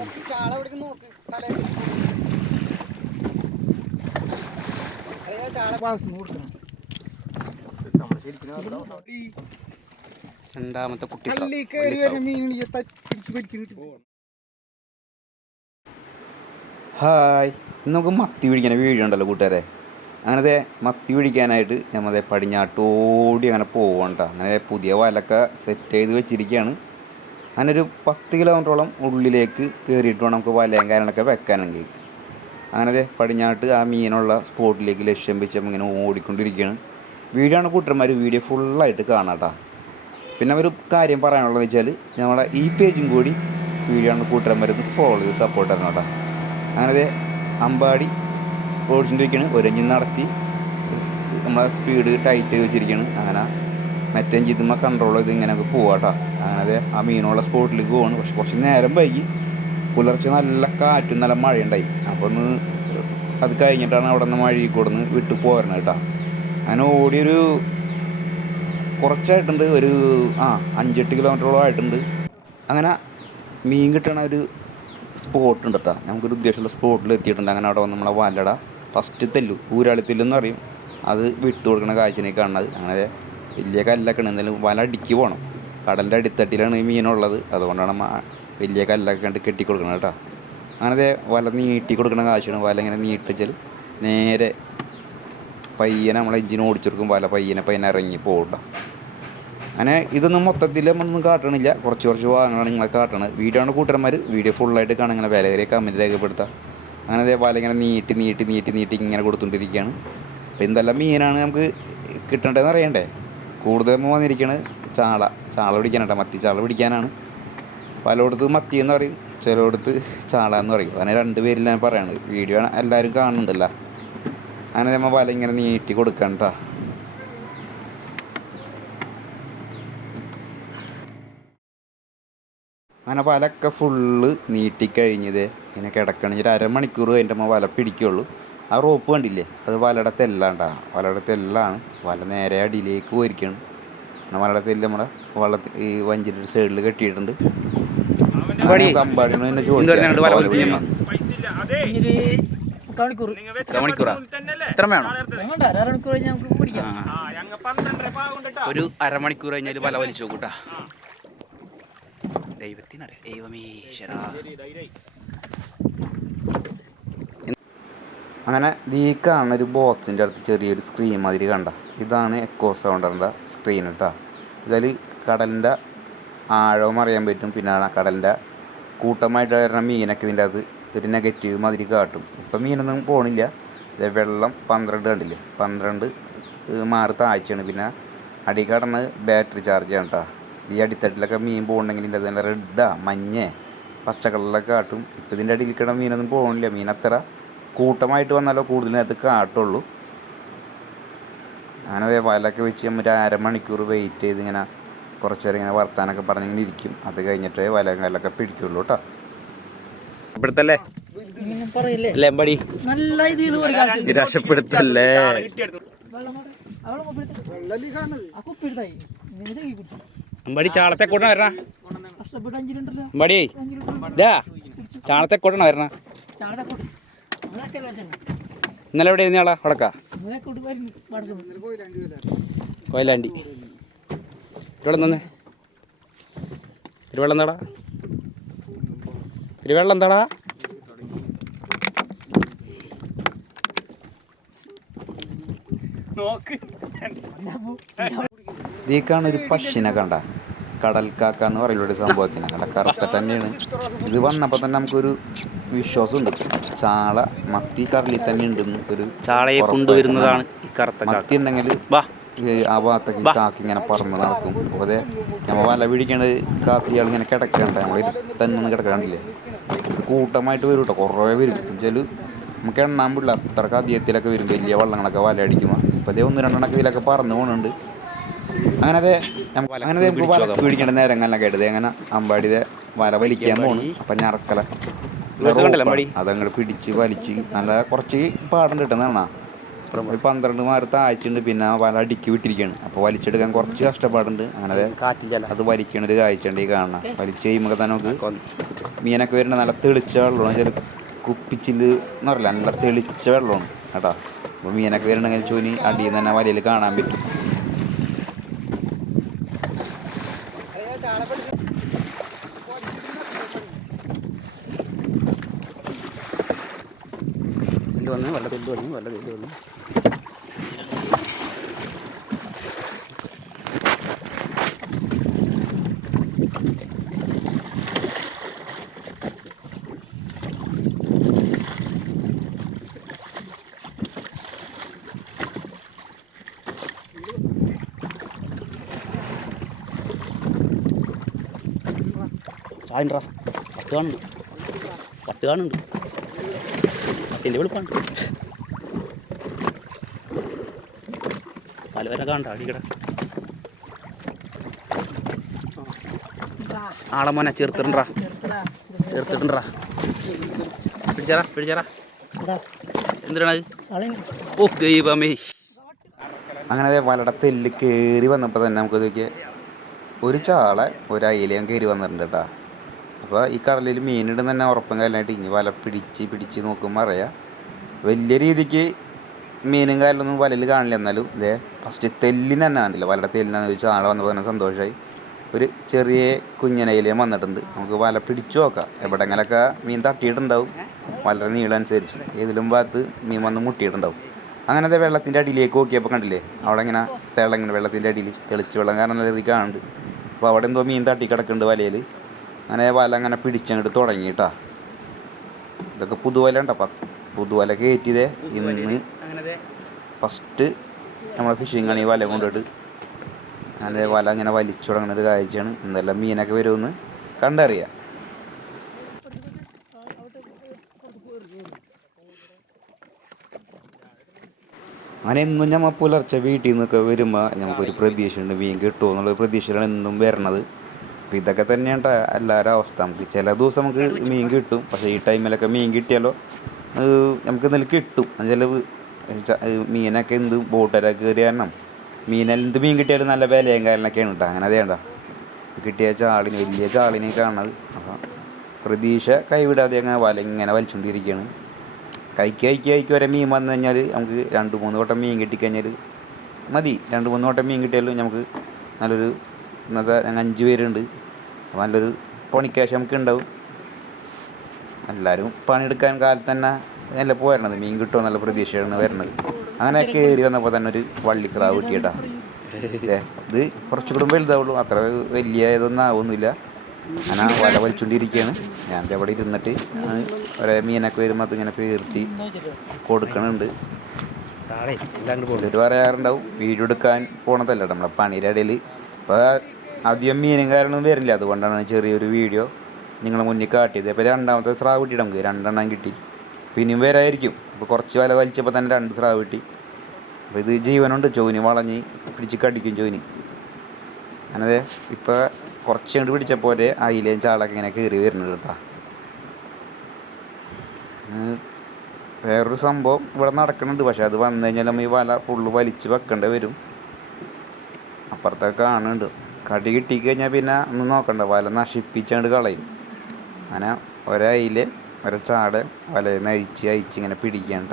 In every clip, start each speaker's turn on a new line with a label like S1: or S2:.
S1: നോക്ക് തലേ ചാള ഭാഗത്തുനിന്ന് കൊടുക്കണം.
S2: രണ്ടാമത്തെ കുട്ടി ഹായ് നമുക്ക് മത്തി പിടിക്കാൻ വീഡിയോ ഉണ്ടല്ലോ കൂട്ടുകാരെ. അങ്ങനത്തെ മത്തി പിടിക്കാനായിട്ട് നമ്മളെ പടിഞ്ഞാട്ടോടി അങ്ങനെ പോകണ്ട അങ്ങനെ പുതിയ വലക്ക സെറ്റ് ചെയ്ത് വെച്ചിരിക്കുകയാണ് അങ്ങനെ ഒരു പത്ത് കിലോമീറ്ററോളം ഉള്ളിലേക്ക് കയറിയിട്ട് വേണം നമുക്ക് വലയും കാര്യങ്ങളൊക്കെ വെക്കാനെങ്കിൽ. അങ്ങനെ പടിഞ്ഞാട്ട് ആ മീനുള്ള സ്പോട്ടിലേക്ക് ലക്ഷ്യം വെച്ച് ഇങ്ങനെ ഓടിക്കൊണ്ടിരിക്കുകയാണ്. വീഡിയോ ആണ് കൂട്ടന്മാർ വീഡിയോ ഫുള്ളായിട്ട് കാണാം കേട്ടോ പിന്നെ ഒരു കാര്യം പറയാനുള്ളത് വെച്ചാൽ നമ്മുടെ ഈ പേജും കൂടി വീഡിയോ ആണ് കൂട്ടുകാരന്മാരൊന്ന് ഫോളോ ചെയ്ത് സപ്പോർട്ട് തരണം കേട്ടോ അങ്ങനെ അമ്പാടി ഓടിച്ചിട്ടിരിക്കുകയാണ് ഒരഞ്ഞ് നടത്തി. നമ്മളെ സ്പീഡ് ടൈറ്റ് വെച്ചിരിക്കുകയാണ്. അങ്ങനെ മറ്റേ ചെയ്തുമ്പോൾ കൺട്രോൾ ചെയ്ത് ഇങ്ങനെയൊക്കെ പോവാട്ടോ അങ്ങനെ ആ മീനുള്ള സ്പോട്ടിലേക്ക് പോവാണ്. പക്ഷെ കുറച്ച് നേരം വൈകി. പുലർച്ചെ നല്ല കാറ്റും നല്ല മഴയുണ്ടായി. അപ്പോൾ ഒന്ന് അത് കഴിഞ്ഞിട്ടാണ് അവിടെ നിന്ന് മഴയിൽ കൊടുന്ന് വിട്ടു പോരണം കേട്ടോ. അങ്ങനെ ഓടിയൊരു കുറച്ചായിട്ടുണ്ട്. ഒരു ആ അഞ്ചെട്ട് കിലോമീറ്ററോളം ആയിട്ടുണ്ട്. അങ്ങനെ മീൻ കിട്ടണ ഒരു സ്പോട്ട് ഉണ്ട് കേട്ടോ നമുക്കൊരു ഉദ്ദേശമുള്ള സ്പോട്ടിൽ എത്തിയിട്ടുണ്ട്. അങ്ങനെ അവിടെ വന്ന് നമ്മളെ വലട ഫസ്റ്റ് തെല്ലു. ഊരാളി തെല്ലെന്ന് പറയും. അത് വിട്ടു കൊടുക്കുന്ന കാഴ്ചനെ കാണുന്നത്. അങ്ങനെ വലിയ കല്ലൊക്കെ ഉണ്ട്. എന്തായാലും വല അടിക്ക് പോകണം കടലിന്റെ അടിത്തട്ടിലാണ് ഈ മീനുള്ളത്. അതുകൊണ്ടാണ് വലിയ കല്ലൊക്കെ കണ്ട് കെട്ടി കൊടുക്കണം കേട്ടോ. അങ്ങനെ വല നീട്ടി കൊടുക്കണ കാശാണ് വല ഇങ്ങനെ നീട്ടിച്ചാൽ നേരെ പയ്യനെ നമ്മൾ എഞ്ചിന് ഓടിച്ചെടുക്കും വല പയ്യനെ പയ്യനെ ഇറങ്ങി പോകണ്ട അങ്ങനെ ഇതൊന്നും മൊത്തത്തിൽ നമ്മളൊന്നും കാട്ടണില്ല. കുറച്ച് കുറച്ച് ഭാഗങ്ങളാണ് നിങ്ങളെ കാട്ടണത്. വീഡിയോ ആണ് കൂട്ടന്മാർ വീഡിയോ ഫുള്ളായിട്ട് കാണാൻ ഇങ്ങനെ വില കയറിയ കമന്റ് രേഖപ്പെടുത്താം അങ്ങനെ അതേ വല ഇങ്ങനെ നീട്ടി നീട്ടി നീട്ടി നീട്ടി ഇങ്ങനെ കൊടുത്തുകൊണ്ടിരിക്കുകയാണ് അപ്പോൾ എന്തെല്ലാം മീനാണ് നമുക്ക് കിട്ടേണ്ടതെന്ന് അറിയണ്ടേ? നമ്മൾ വന്നിരിക്കുന്നത് ചാള. ചാള പിടിക്കാനാട്ടോ. മത്തി ചാള പിടിക്കാനാണ്. പലയിടത്ത് മത്തി എന്ന് പറയും. ചിലയിടത്ത് ചാള എന്ന് പറയും. അങ്ങനെ രണ്ട് പേരിൽ ഞാൻ പറയണത്. വീഡിയോ എല്ലാവരും കാണുന്നുണ്ടല്ലോ. അങ്ങനെ നമ്മൾ വല ഇങ്ങനെ നീട്ടി കൊടുക്കണം അങ്ങനെ വലക്കെ ഫുള്ള് നീട്ടിക്കഴിഞ്ഞത് ഇങ്ങനെ ഒരു അരമണിക്കൂർ കഴിഞ്ഞിട്ട് നമ്മൾ വല പിടിക്കുള്ളൂ. ആ റോപ്പ് കണ്ടില്ലേ? അത് വലയുടെ തെല്ലാണ്. വല നേരെ അടിയിലേക്ക് പോയിരിക്കുകയാണ് അങ്ങനെ വലയുടെ തെല്ല് നമ്മുടെ വള്ളത്തിൽ ഈ വഞ്ചിന്റെ സൈഡിൽ കെട്ടിയിട്ടുണ്ട്. തന്നെ ഒരു അരമണിക്കൂർ കഴിഞ്ഞാൽ വല വലിച്ചു നോക്കൂട്ടാ ദൈവത്തിനറിയാം. ദൈവമീശ്വര അങ്ങനെ കാണുന്ന ഒരു ബോക്സിന്റെ അടുത്ത് ചെറിയൊരു സ്ക്രീൻ മാതിരി കണ്ട. ഇതാണ് എക്കോ സൗണ്ടറിന്റെ സ്ക്രീൻ കേട്ടോ ഇതിൽ കടലിന്റെ ആഴവും അറിയാൻ പറ്റും. പിന്നെ കടലിന്റെ കൂട്ടമായിട്ട് വരുന്ന മീനൊക്കെ ഇതിന്റെ അത് ഒരു നെഗറ്റീവ് മാതിരി കാട്ടും. ഇപ്പം മീനൊന്നും പോണില്ല. വെള്ളം പന്ത്രണ്ട് കണ്ടില്ലേ? പന്ത്രണ്ട് മാറി താഴ്ചയാണ്. പിന്നെ അടി കടന്ന് ബാറ്ററി ചാർജ് ചെയ്യണം കേട്ടോ ഈ അടിത്തട്ടിലൊക്കെ മീൻ പോകണമെങ്കിൽ ഇതിന്റെ നല്ല റെഡാ മഞ്ഞേ പച്ചക്കളിലൊക്കെ കാട്ടും. ഇപ്പം ഇതിന്റെ അടിയിൽ കിടന്ന മീനൊന്നും പോകണില്ല മീൻ അത്ര കൂട്ടമായിട്ട് വന്നാലോ കൂടുതൽ നേരത്ത് കാട്ടുള്ളൂ. അങ്ങനെ ദേ വലയൊക്കെ വെച്ച് നമ്മൾ ഒരു അരമണിക്കൂർ വെയിറ്റ് ചെയ്ത് ഇങ്ങനെ കുറച്ച് നേരം ഇങ്ങനെ വർത്താനൊക്കെ പറഞ്ഞിങ്ങനെ ഇരിക്കും. അത് കഴിഞ്ഞിട്ടേ വല കാലൊക്കെ പിടിക്കുള്ളൂ കേട്ടോ ഇപ്പോഴത്തല്ലേ
S1: ഇങ്ങനെ പറയില്ലേ
S2: അല്ലേ പടി
S1: നല്ല ഇതിൽ ഒരു കാലത്ത്
S2: നിരാശപ്പെടുത്തല്ലേ? അമ്പടി ചാളത്തെ കൂട്ടണ വരണ? അമ്പടി ചാളത്തെ കൂട്ടണ വരണ?
S1: ചാടത്തെ കൂട്ടി അതൊക്കെ വെച്ചിട്ടുണ്ട്
S2: ഇന്നലെ എവിടെ
S1: വരുന്നു നടക്കുന്നു
S2: കൊയിലാണ്ടി. തിരുവള്ളം തന്നെ തിരുവള്ളം എന്താടാ? തിരുവള്ളം എന്താടാ? ഇതേക്കാണ് ഒരു പശിനെ കണ്ട. കടൽക്കാക്ക എന്ന് പറയുന്ന ഒരു സംഭവത്തിന് നല്ല കറുത്ത തന്നെയാണ് ഇത് വന്നപ്പോൾ തന്നെ നമുക്കൊരു വിശ്വാസമുണ്ട്. ചാള മത്തി കടലിൽ തന്നെ ഉണ്ടെന്ന് ഒരു
S3: ചാളയെ. കൊണ്ടുവരുന്നതാണ് ഈ കറുത്ത
S2: മത്തി ഉണ്ടെങ്കിൽ
S3: വാ.
S2: ആ ഭാഗത്തേക്ക് കാക്കി ഇങ്ങനെ പറന്ന് നടക്കും. അതെ നമ്മൾ വല പിടിക്കണത് കാത്തിയാൾ ഇങ്ങനെ കിടക്കണ്ട നമ്മൾ തന്നെ കിടക്കാണ്ടില്ലേ? കൂട്ടമായിട്ട് വരും കേട്ടോ കുറേ വരും. വെച്ചാൽ നമുക്ക് എണ്ണാൻ പിള്ള അത്രയ്ക്ക് അധികത്തിലൊക്കെ വരും. വലിയ വള്ളങ്ങളൊക്കെ വല അടിക്കുമ്പോൾ ഇപ്പം അതേ ഒന്ന് രണ്ടെണ്ണൊക്കെ ഇതിലൊക്കെ പറന്ന് പോകുന്നുണ്ട് അങ്ങനെ അതെ അങ്ങനെ ദേ നമുക്ക് വല പിടിക്കേണ്ട ആയിട്ട് ദേ അങ്ങനെ അമ്പാടിതെ വല വലിക്കാൻ പോകണം അപ്പം ഞറക്കല. അതങ്ങോട്ട് പിടിച്ച് വലിച്ച് നല്ല കുറച്ച് പാടുണ്ട് കിട്ടുന്നതാണ് ഒരു പന്ത്രണ്ട് മാറി താഴ്ചയുണ്ട് പിന്നെ വല അടുക്കി വിട്ടിരിക്കുകയാണ് അപ്പോൾ വലിച്ചെടുക്കാൻ കുറച്ച് കഷ്ടപ്പാടുണ്ട്. അങ്ങനെ അത് വലിക്കണ ഒരു കാഴ്ചയുണ്ട് ഈ കാണണം വലിച്ച് കഴിയുമ്പോൾ തന്നെ നമുക്ക് മീനൊക്കെ വരുന്ന നല്ല തെളിച്ച വെള്ളമാണ്. ചില കുപ്പിച്ചിൽ എന്ന് പറയില്ല നല്ല തെളിച്ച വെള്ളമാണ്. കേട്ടോ. അപ്പോൾ മീനൊക്കെ വരണമെങ്കിൽ ചൂനി അടിയിൽ നിന്ന് തന്നെ വലയിൽ കാണാൻ പറ്റും.
S3: തെല്ല് വന്ന് വല്ല തെല്ല് വന്നു വല്ല തെല്ല് വന്നു. ചായണ്ടാ പത്ത് കാണുന്നുണ്ട്. പത്ത് കാണുന്നുണ്ട്. പത്തിന്റെ വെളുപ്പാണ് പലവരെ കാണണ്ട അടിക്കട. ആളെ മോനെ ചേർത്തിട്ടുണ്ടാ ചേർത്തിട്ടുണ്ടാ പിടിച്ചാറാ പിടിച്ചാറാ എന്തിനാണ് ഓ ദൈവമേ.
S2: അങ്ങനെ വലയുടെ തെല്ല് കയറി വന്നപ്പോൾ തന്നെ നമുക്ക് ഇതൊക്കെ ഒരു ചാളെ ഒരു അയിലയും കയറി വന്നിട്ടുണ്ട് കേട്ടോ. അപ്പോൾ ഈ കടലിൽ മീനിടുന്ന തന്നെ ഉറപ്പും കാലമായിട്ട് ഇനി വല പിടിച്ച് പിടിച്ച് നോക്കുമ്പോൾ അറിയാം. വലിയ രീതിക്ക് മീനും കാലൊന്നും വലയിൽ കാണില്ല. എന്നാലും ഇതേ ഫസ്റ്റ് തെല്ലിന് തന്നെ കണ്ടില്ല. വലയുടെ തെല്ലിനാന്ന് ചോദിച്ചാൽ ആളെ വന്നപ്പോൾ തന്നെ സന്തോഷമായി ഒരു ചെറിയ കുഞ്ഞനയിലേയും വന്നിട്ടുണ്ട്. നമുക്ക് വല പിടിച്ചു നോക്കാം. എവിടെങ്കിലൊക്കെ മീൻ തട്ടിയിട്ടുണ്ടാവും. വളരെ നീളം അനുസരിച്ച്. ഏതിലും ഭാഗത്ത് മീൻ വന്ന് മുട്ടിയിട്ടുണ്ടാവും. അങ്ങനെ അതേ വെള്ളത്തിന്റെ അടിയിലേക്ക് നോക്കിയപ്പോൾ കണ്ടില്ലേ? അവിടെ ഇങ്ങനെ തിള വെള്ളത്തിന്റെ അടിയിൽ തെളിച്ച് വെള്ളം കാരണം നല്ല രീതിക്ക് കാണുന്നുണ്ട്. അപ്പോൾ അവിടെ എന്തോ മീൻ തട്ടി കിടക്കുന്നുണ്ട് വലയിൽ. അങ്ങനെ വല അങ്ങനെ പിടിച്ചങ്ങോട്ട് തുടങ്ങിയിട്ടാ. ഇതൊക്കെ പുതുവല ഉണ്ടപ്പ പുതുവല കയറ്റിയതേ ഇന്ന് ഫസ്റ്റ് നമ്മളെ ഫിഷിങ് ഈ വല കൊണ്ടുപോയിട്ട് അങ്ങനെ വല അങ്ങനെ വലിച്ചു തുടങ്ങുന്ന ഒരു കാഴ്ചയാണ്. എന്തെല്ലാം മീനൊക്കെ വരുമെന്ന് കണ്ടറിയാം. അങ്ങനെ എന്നും നമ്മൾ പുലർച്ചെ വീട്ടിൽ നിന്നൊക്കെ വരുമ്പോൾ നമുക്കൊരു പ്രതീക്ഷയുണ്ട്. മീൻ കിട്ടുമോ എന്നുള്ള പ്രതീക്ഷയിലാണ് എന്നും വരണത്. അപ്പം ഇതൊക്കെ തന്നെയാണ് എല്ലാവരും അവസ്ഥ. നമുക്ക് ചില ദിവസം നമുക്ക് മീൻ കിട്ടും. പക്ഷേ ഈ ടൈമിലൊക്കെ മീൻ കിട്ടിയാലോ നമുക്ക് ഇതിൽ കിട്ടും. ചില മീനൊക്കെ എന്ത് ബോട്ടിലൊക്കെ കയറി കാരണം മീനെന്ത് മീൻ കിട്ടിയാലും നല്ല വിലയും കാര്യങ്ങളൊക്കെയാണ് കേട്ടോ അങ്ങനെ അതേണ്ട കിട്ടിയ ചാളിന് വലിയ ചാളിനെ കാണുന്നത് അപ്പം പ്രതീക്ഷ കൈവിടാതെ അങ്ങനെ വല ഇങ്ങനെ വലിച്ചുകൊണ്ടിരിക്കുകയാണ് കൈക്ക് കൈക്ക് കൈക്ക് വരെ മീൻ വന്നു കഴിഞ്ഞാൽ നമുക്ക് രണ്ട് മൂന്ന് വട്ടം മീൻ കിട്ടിക്കഴിഞ്ഞാൽ മതി. രണ്ട് മൂന്ന് വട്ടം മീൻ കിട്ടിയാലും നമുക്ക് നല്ലൊരു ഇന്നത്തെ ഞങ്ങൾ അഞ്ച് പേരുണ്ട്. അപ്പോൾ നല്ലൊരു പണിക്കാശ് നമുക്ക് ഉണ്ടാവും എല്ലാവരും പണിയെടുക്കാൻ കാലത്ത് തന്നെ നല്ല പോരണത്. മീൻ കിട്ടുമോ നല്ല പ്രതീക്ഷയാണ് വരുന്നത് അങ്ങനെ കയറി വന്നപ്പോൾ തന്നെ ഒരു വള്ളി സ്രാവ് കിട്ടിയട്ടാ. ഇത് കുറച്ചുകൂടെ വലുതാവുള്ളൂ. അത്ര വലിയ ഇതൊന്നും ആവുന്നില്ല അങ്ങനെ വല വലിച്ചുകൊണ്ടിരിക്കുകയാണ് ഞാൻ അവിടെ ഇരുന്നിട്ട് ഒരേ മീനൊക്കെ വരുമ്പോൾ അതിങ്ങനെ പേർത്തി കൊടുക്കണുണ്ട്. ചിലർ പറയാറുണ്ടാവും വീഡിയോ എടുക്കാൻ പോണതല്ല നമ്മളെ പണിയുടെ ഇടയിൽ ഇപ്പോൾ അധികം മീനും കാരണം വരില്ല. അതുകൊണ്ടാണ് ചെറിയൊരു വീഡിയോ നിങ്ങൾ മുന്നിൽ കാട്ടിയത്. അപ്പോൾ രണ്ടാമത്തെ സ്രാവ് കിട്ടി നമുക്ക്. രണ്ടെണ്ണം കിട്ടി. പിന്നെയും വരായിരിക്കും. അപ്പോൾ കുറച്ച് വല വലിച്ചപ്പോൾ തന്നെ രണ്ട് സ്രാവ് കിട്ടി. അപ്പോൾ ഇത് ജീവനുണ്ട്. ചോനി വളഞ്ഞ് പിടിച്ച് കടിക്കും ചോനി അങ്ങനെ ഇപ്പോൾ കുറച്ച് കണ്ട് പിടിച്ചപ്പോൾ അയിലേയും ചാളൊക്കെ ഇങ്ങനെ കയറി വരുന്നുണ്ട് കേട്ടോ വേറൊരു സംഭവം ഇവിടെ നടക്കുന്നുണ്ട് പക്ഷേ അത് വന്നു കഴിഞ്ഞാൽ നമ്മൾ ഈ വല ഫുള്ള് വലിച്ച് വെക്കേണ്ടി വരും. അപ്പുറത്തൊക്കെ കാണുന്നുണ്ട്. കടി കിട്ടിക്കഴിഞ്ഞാൽ പിന്നെ ഒന്നും നോക്കണ്ട. വല നശിപ്പിച്ചാണ്ട് കളയും. അങ്ങനെ ഒരയിൽ ഒരു ചാട് വല നഴിച്ച് അഴിച്ച് ഇങ്ങനെ പിടിക്കണ്ട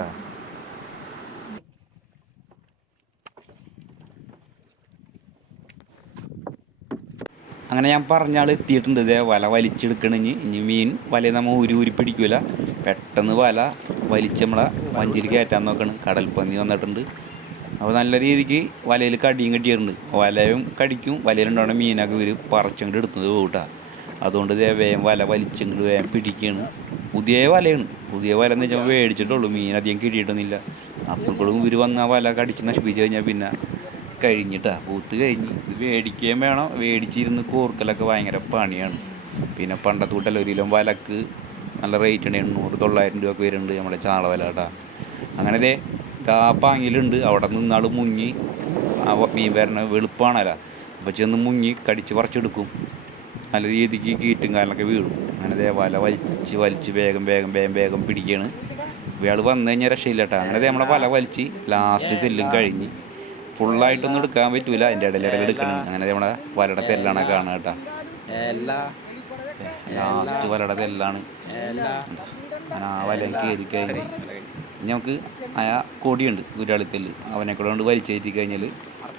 S2: അങ്ങനെ ഞാൻ പറഞ്ഞ ആൾ എത്തിയിട്ടുണ്ട്. ഇതേ വല വലിച്ചെടുക്കണെങ്കിൽ ഇനി. മീൻ വല നമ്മൾ ഊരി ഊരി പിടിക്കൂല. പെട്ടെന്ന് വല വലിച്ച് നമ്മളെ വഞ്ചിയിൽ കയറ്റാൻ നോക്കണം. കടൽപ്പന്നി വന്നിട്ടുണ്ട്. അപ്പോൾ നല്ല രീതിക്ക് വലയിൽ കടിയും കെട്ടിയിട്ടുണ്ട്. വലയും കടിക്കും വലയിലുണ്ടാവുന്ന മീനൊക്കെ ഇവർ പറിച്ചങ്ങോട്ട് എടുത്തത് പോകട്ടാ അതുകൊണ്ട് ഇതേ വേഗം വല വലിച്ചങ്ങോട്ട് വേഗം പിടിക്കുകയാണ് പുതിയ വലയാണ്. പുതിയ വല എന്ന് വെച്ചാൽ മേടിച്ചിട്ടുള്ളൂ. മീൻ അധികം കിട്ടിയിട്ടൊന്നുമില്ല. അപ്പോഴും ഇവർ വന്ന വല കടിച്ച് നശിപ്പിച്ച് കഴിഞ്ഞാൽ പിന്നെ കഴിഞ്ഞിട്ടാ. പൂത്ത് കഴിഞ്ഞ്. ഇത് മേടിക്കുകയും വേണം. മേടിച്ചിരുന്ന് കോർക്കലൊക്കെ ഭയങ്കര പണിയാണ്. പിന്നെ പണ്ടത്തെ കൂട്ടല്ല ഒരു കിലോ വലക്ക് നല്ല റേറ്റ് ഉണ്ട്. എണ്ണൂറ് തൊള്ളായിരം രൂപ ഒക്കെ വരുന്നുണ്ട് നമ്മുടെ ചാള വല കേട്ടാ അങ്ങനെ ദേ ഇതാ പാങ്ങിലുണ്ട്. അവിടെ നിന്നാൾ മുങ്ങി. ആ മീൻ വരണ വെളുപ്പാണല്ല. അപ്പോൾ ചെന്ന് മുങ്ങി കടിച്ച് പറിച്ചെടുക്കും. നല്ല രീതിക്ക് കീറ്റും കാലൊക്കെ വീഴും. അങ്ങനെ ദേ വല വലിച്ച് വലിച്ച് വേഗം വേഗം വേഗം വേഗം പിടിക്കുകയാണ് ഇയാൾ വന്നു കഴിഞ്ഞാൽ രക്ഷയില്ല കേട്ടോ അങ്ങനെ നമ്മളെ വല വലിച്ച് ലാസ്റ്റ് തെല്ലും കഴിഞ്ഞ് ഫുള്ളായിട്ടൊന്നും എടുക്കാൻ പറ്റൂല. അതിന്റെ ഇടയിൽ ഇടയിൽ എടുക്കണം. അങ്ങനെ ദേ നമ്മളെ വലയുടെ തെല്ലാണ് കാണുക കേട്ടോ. ലാസ്റ്റ് വലയുടെ തെല്ലാണ്. അങ്ങനെ ആ വലയും കയറി കഴിഞ്ഞ് നമുക്ക് ആ കൊടിയുണ്ട് ഊരാളിത്തല്ല് അവനെ കൂടെ കൊണ്ട് വലിച്ചേറ്റി കഴിഞ്ഞാൽ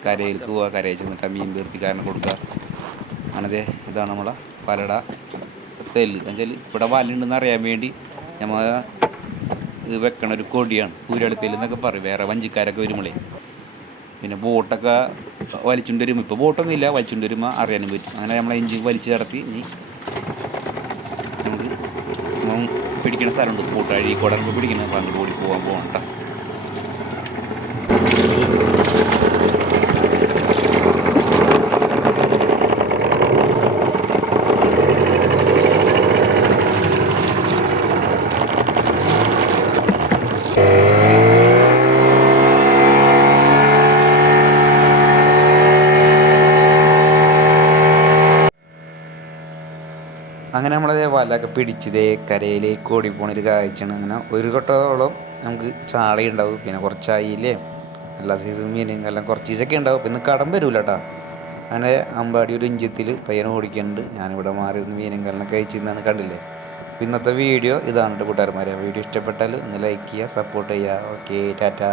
S2: കരയിലേക്ക് പോവുക കരയിൽ ചെന്നിട്ട് ആ മീൻ കാരണം കൊടുക്കുക. അങ്ങനെ ഇതാണ് നമ്മളെ പലട തെല്ല്. എന്നുവെച്ചാൽ ഇവിടെ വലുണ്ടെന്ന് അറിയാൻ വേണ്ടി നമ്മൾ വെക്കണ ഒരു കൊടിയാണ് ഊരാളിത്തല്ല് എന്നൊക്കെ പറയും. വേറെ വഞ്ചിക്കാരൊക്കെ വരുമ്പോളേ. പിന്നെ ബോട്ടൊക്കെ വലിച്ചുകൊണ്ട് വരുമ്പോൾ ഇപ്പോൾ ബോട്ടൊന്നും ഇല്ല വലിച്ചുകൊണ്ട് വരുമ്പോൾ അറിയാനും പറ്റും. അങ്ങനെ നമ്മളെ എഞ്ചിൻ വലിച്ചു നടത്തി ഇനി നമുക്ക് പിടിക്കുന്ന സ്ഥലമുണ്ട്. സ്പോട്ട് അഴീക്കോടെ നമുക്ക് പിടിക്കുന്നത് അപ്പോൾ അങ്ങോട്ട് ഓടി പോകാൻ പോകണ്ട അങ്ങനെ നമ്മളത് വലൊക്കെ പിടിച്ചതേ കരയിലേക്ക് ഓടി പോണൊരു കാഴ്ചയാണ്. അങ്ങനെ ഒരു കൊട്ടോളം നമുക്ക് ചാളയുണ്ടാവും പിന്നെ കുറച്ചായില്ലേ? എല്ലാ സീസൺ മീനും എല്ലാം കുറച്ച് ദിവസമൊക്കെ ഉണ്ടാവും. പിന്നെ കടം വരൂല കേട്ടോ അങ്ങനെ അമ്പാടി ഒരു ഇഞ്ചത്തിൽ പയ്യനെ ഓടിക്കുന്നുണ്ട്. ഞാനിവിടെ മാറി ഒന്ന് മീനും കല്ലൊക്കെ കഴിച്ചിരുന്നാണ് കണ്ടില്ലേ? ഇന്നത്തെ വീഡിയോ ഇതാണ് കേട്ടോ കൂട്ടുകാരന്മാരെ. വീഡിയോ ഇഷ്ടപ്പെട്ടാൽ ഒന്ന് ലൈക്ക് ചെയ്യുക സപ്പോർട്ട് ചെയ്യുക. Okay tata.